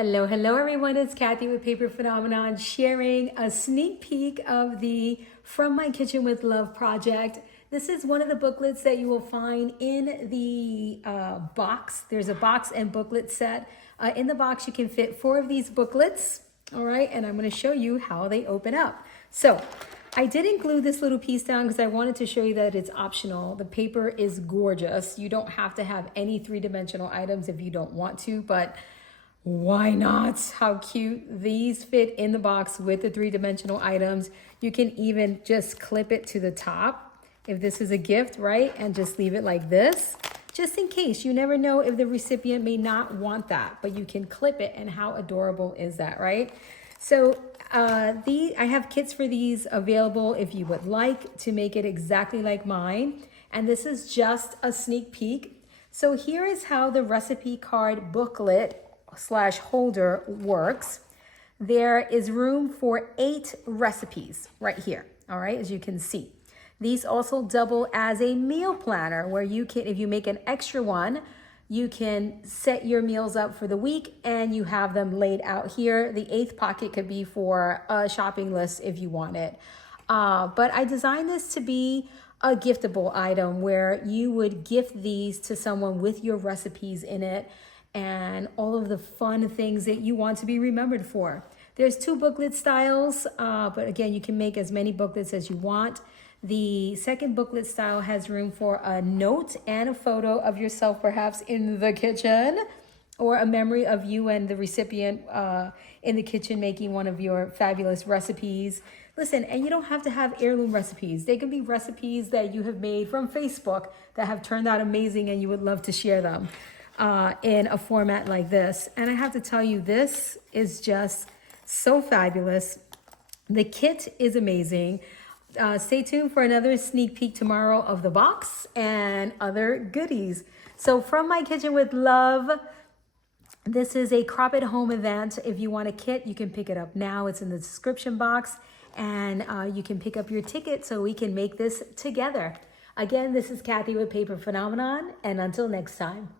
Hello everyone, it's Kathy with Paper Phenomenon sharing a sneak peek of the From My Kitchen with Love project. This is one of the booklets that you will find in the box. There's a box and booklet set. In the box you can fit 4 of these booklets, all right, and I'm going to show you how they open up. So I didn't glue this little piece down because I wanted to show you that it's optional. The paper is gorgeous. You don't have to have any 3-dimensional items if you don't want to, but why not? How cute. These fit in the box with the 3-dimensional items. You can even just clip it to the top if this is a gift, right? And just leave it like this, just in case. You never know if the recipient may not want that, but you can clip it, and how adorable is that, right? So I have kits for these available if you would like to make it exactly like mine. And this is just a sneak peek. So here is how the recipe card booklet / holder works. There is room for 8 recipes right here, all right, as you can see. These also double as a meal planner where you can, if you make an extra one, you can set your meals up for the week and you have them laid out here. The 8th pocket could be for a shopping list if you want it. But I designed this to be a giftable item where you would gift these to someone with your recipes in it and all of the fun things that you want to be remembered for. There's 2 booklet styles, but again, you can make as many booklets as you want. The second booklet style has room for a note and a photo of yourself, perhaps in the kitchen, or a memory of you and the recipient in the kitchen making one of your fabulous recipes. Listen, and you don't have to have heirloom recipes. They can be recipes that you have made from Facebook that have turned out amazing and you would love to share them in a format like this. And I have to tell you, this is just so fabulous. The kit is amazing. Stay tuned for another sneak peek tomorrow of the box and other goodies. So From My Kitchen with Love, this is a crop at home event. If you want a kit, you can pick it up now. It's in the description box, and you can pick up your ticket so we can make this together. Again, this is Kathy with Paper Phenomenon, and until next time.